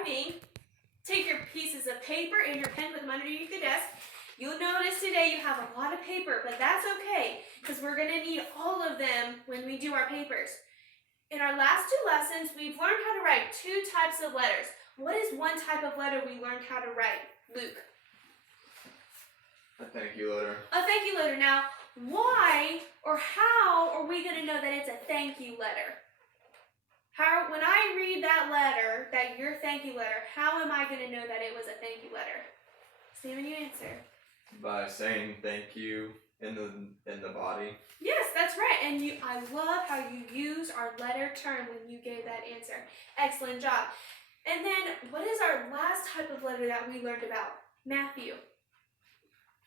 writing, take your pieces of paper and your pen, put them underneath the desk. You'll notice today you have a lot of paper, but that's okay because we're going to need all of them when we do our papers. In our last 2 lessons, we've learned how to write 2 types of letters. What is one type of letter we learned how to write, Luke? A thank you letter. A thank you letter. Now, why or how are we going to know that it's a thank you letter? When I read that letter, that your thank you letter, how am I going to know that it was a thank you letter? Steven, you answer. By saying thank you in the body. Yes, that's right. And I love how you use our letter term when you gave that answer. Excellent job. And then, what is our last type of letter that we learned about? Matthew.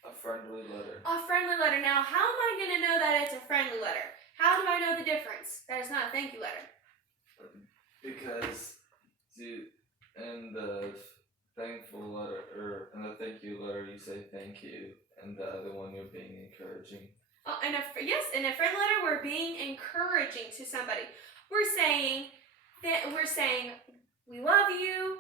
A friendly letter. A friendly letter. Now, how am I going to know that it's a friendly letter? How do I know the difference? That it's not a thank you letter. Because in the thankful letter, or in the thank you letter, you say thank you, and the other one you're being encouraging. Oh, in a friend letter, we're being encouraging to somebody. We're saying we love you,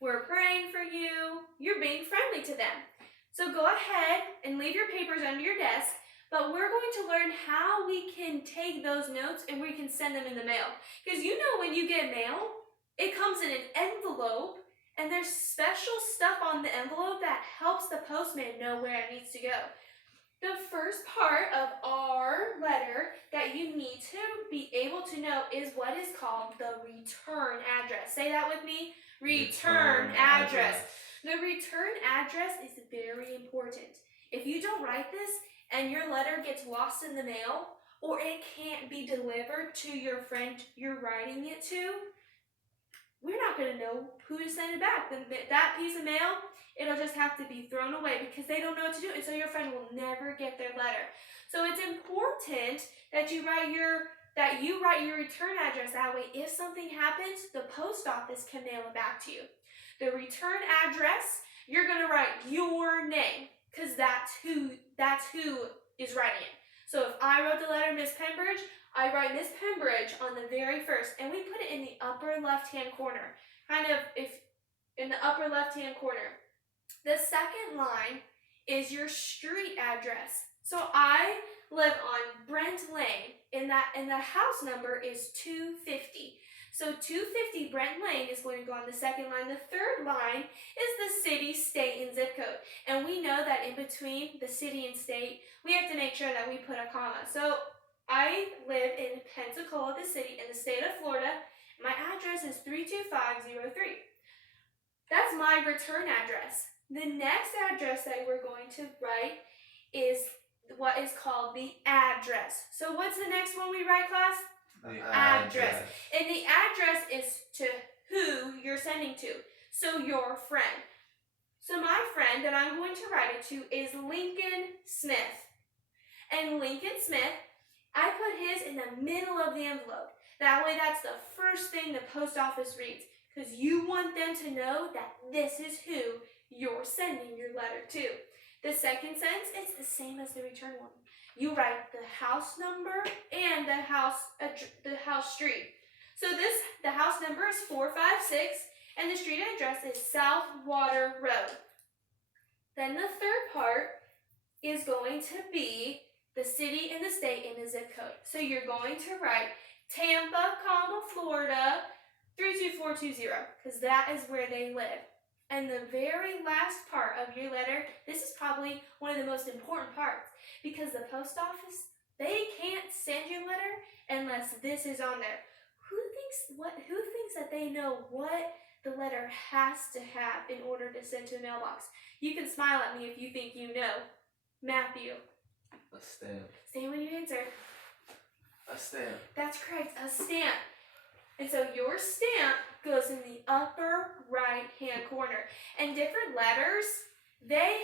we're praying for you, you're being friendly to them. So go ahead and leave your papers under your desk, but we're going to learn how we can take those notes and we can send them in the mail. Because you know when you get mail, it comes in an envelope, and there's special stuff on the envelope that helps the postman know where it needs to go. The first part of our letter that you need to be able to know is what is called the return address. Say that with me. Return address. The return address is very important. If you don't write this and your letter gets lost in the mail, or it can't be delivered to your friend you're writing it to, we're not going to know who to send it back. That piece of mail, it'll just have to be thrown away because they don't know what to do, and so your friend will never get their letter. So it's important that you write your return address. That way, if something happens, the post office can mail it back to you. The return address, you're going to write your name because that's who is writing it. So if I wrote the letter Miss Pembridge, I write Miss Pembridge on the very first, and we put it in the upper left-hand corner, in the upper left-hand corner. The second line is your street address. So I live on Brent Lane, and the house number is 250. So 250 Brent Lane is going to go on the second line. The third line is the city, state, and zip code. And we know that in between the city and state, we have to make sure that we put a comma. So I live in Pensacola, the city, in the state of Florida. My address is 32503. That's my return address. The next address that we're going to write is what is called the address. So what's the next one we write, class? The Address. And the address is to who you're sending to. So your friend. So my friend that I'm going to write it to is Lincoln Smith. And Lincoln Smith, I put his in the middle of the envelope. That way that's the first thing the post office reads, because you want them to know that this is who you're sending your letter to. The second sentence, it's the same as the return one. You write the house number and the house street. So the house number is 456 and the street address is South Water Road. Then the third part is going to be the city and the state and the zip code. So you're going to write Tampa, Florida 32420 because that is where they live. And the very last part of your letter, this is probably one of the most important parts because the post office, they can't send your letter unless this is on there. Who thinks that they know what the letter has to have in order to send to a mailbox? You can smile at me if you think you know. Matthew. A stamp. Say when you answer. A stamp. That's correct, a stamp. And so your stamp goes in the upper right-hand corner. And different letters, they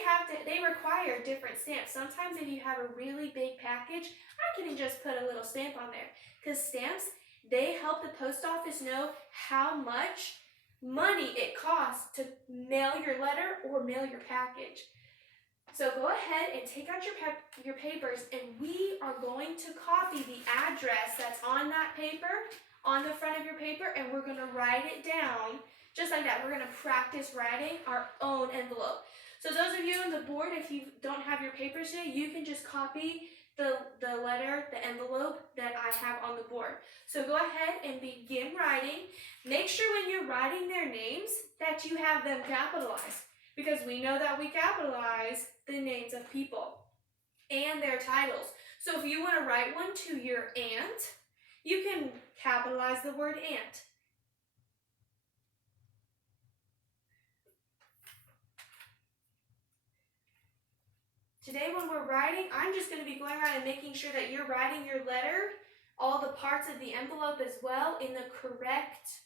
require different stamps. Sometimes if you have a really big package, I can just put a little stamp on there. Because stamps, they help the post office know how much money it costs to mail your letter or mail your package. So go ahead and take out your papers, and we are going to copy the address that's on that paper on the front of your paper, and we're going to write it down just like that. We're going to practice writing our own envelope. So those of you on the board, if you don't have your papers yet, you can just copy the envelope that I have on the board. So go ahead and begin writing. Make sure when you're writing their names that you have them capitalized, because we know that we capitalize the names of people and their titles. So if you want to write one to your aunt, you can capitalize the word aunt. Today when we're writing, I'm just going to be going around and making sure that you're writing your letter, all the parts of the envelope as well, in the correct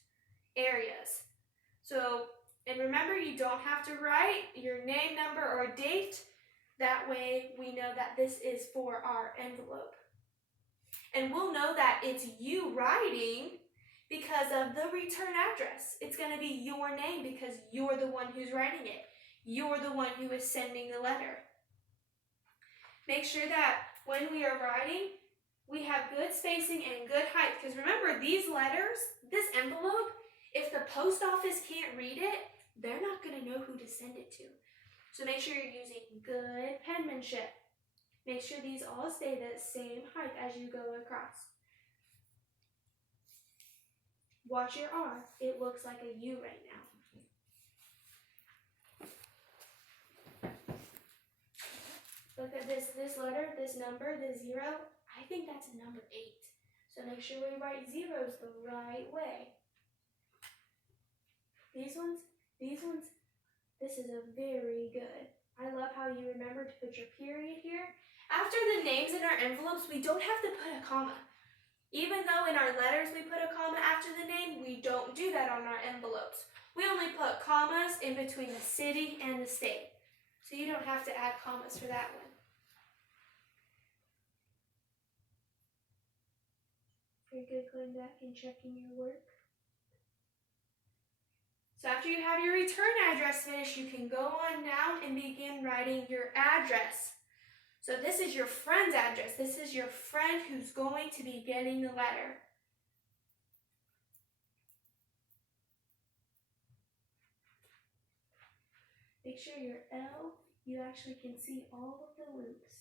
areas. So, and remember, you don't have to write your name, number, or date. That way we know that this is for our envelope. And we'll know that it's you writing because of the return address. It's going to be your name because you're the one who's writing it. You're the one who is sending the letter. Make sure that when we are writing, we have good spacing and good height. Because remember, these letters, this envelope, if the post office can't read it, they're not going to know who to send it to. So make sure you're using good penmanship. Make sure these all stay the same height as you go across. Watch your R. It looks like a U right now. Look at this letter, this number, this 0. I think that's a number 8. So make sure we write zeros the right way. These ones, this is a very good. I love how you remember to put your period here. After the names in our envelopes, we don't have to put a comma. Even though in our letters we put a comma after the name, we don't do that on our envelopes. We only put commas in between the city and the state. So you don't have to add commas for that one. Very good, going back and checking your work. So after you have your return address finished, you can go on down and begin writing your address. So this is your friend's address. This is your friend who's going to be getting the letter. Make sure your L, you actually can see all of the loops.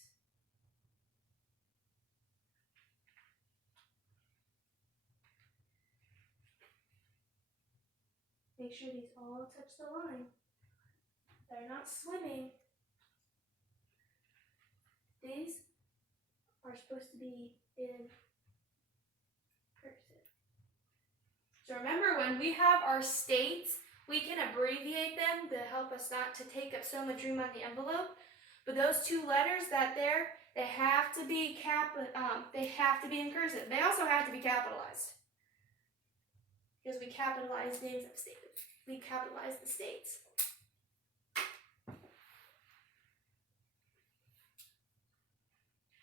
Make sure these all touch the line. They're not swimming. These are supposed to be in cursive. So remember, when we have our states, we can abbreviate them to help us not to take up so much room on the envelope. But those two letters that they have to be in cursive. They also have to be capitalized, because we capitalize names of states. We capitalize the states.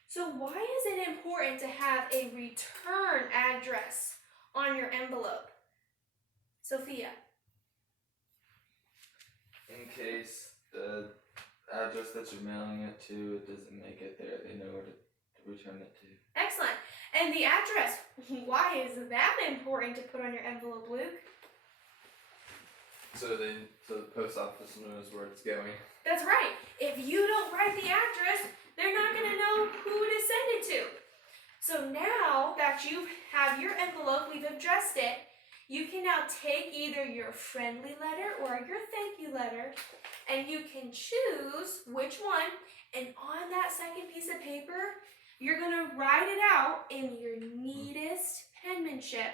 So why is it important to have a return address on your envelope? Sophia. In case the address that you're mailing it to doesn't make it there, they know where to return it to. Excellent. And the address, why is that important to put on your envelope, Luke? So the post office knows where it's going. That's right. If you don't write the address, they're not going to know who to send it to. So now that you have your envelope, we've addressed it, you can now take either your friendly letter or your thank you letter, and you can choose which one, and on that second piece of paper, you're going to write it out in your neatest penmanship.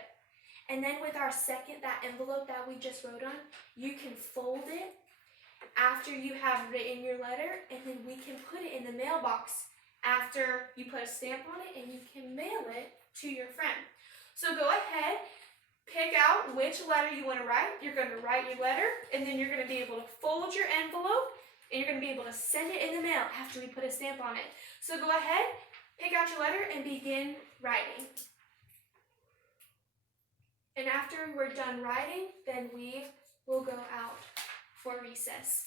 And then with that envelope that we just wrote on, you can fold it after you have written your letter, and then we can put it in the mailbox after you put a stamp on it, and you can mail it to your friend. So go ahead, pick out which letter you want to write. You're going to write your letter, and then you're going to be able to fold your envelope, and you're going to be able to send it in the mail after we put a stamp on it. So go ahead, pick out your letter, and begin writing. And after we're done writing, then we will go out for recess.